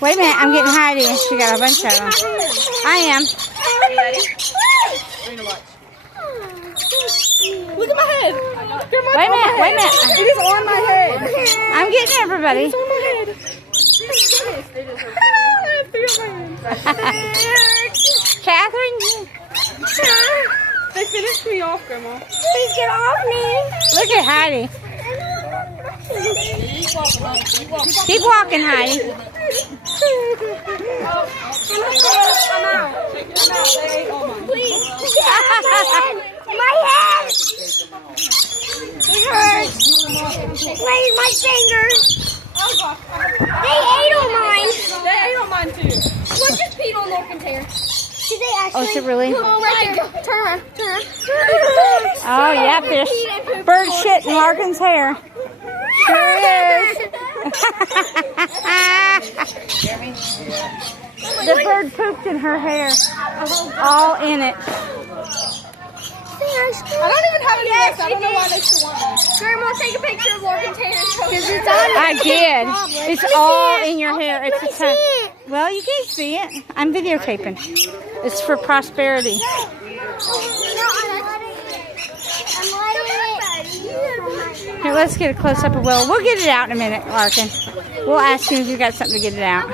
Wait a minute, I'm getting Heidi. She got a bunch of them. I am. Look at my head. Wait a minute. It is on my head. I'm getting everybody. It's on my head. Catherine? They finished me off, Grandma. Please get off me. Look at Heidi. Keep walking, Heidi. I'm out. They ate all mine. Please. My head. It hurts. Where's my fingers? They ate all mine. They ate all mine too. What just peed on Lorcan's hair? Did they actually? Oh, is it really? Oh, right there. Turn around. Turn around. Oh, yeah, there's bird shit in Larkin's hair. Sure is. The bird pooped in her hair. All in it. I don't even have any left. I don't know why they still want me. Grandma, take a picture of Lorcan's hair. Because it's on. I did. It's all in your hair. It's a ton. Well, you can't see it. I'm videotaping. It's for prosperity. Here, let's get a close-up of Will. We'll get it out in a minute, Larkin. We'll ask you if you got something to get it out.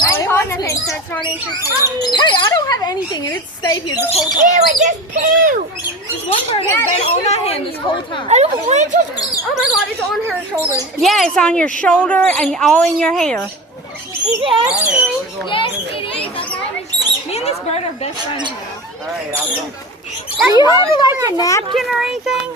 I got nothing, so it's not interesting. Hey, I don't have anything, and it's stayed here this whole time. Ew, it just poo. This one bird has been on my hand this whole time. Oh my god, it's on her shoulder. Yeah, it's on your shoulder and all in your hair. Is it actually? Yes, it is. Me and this bird are best friends now. Do you have like a napkin or anything?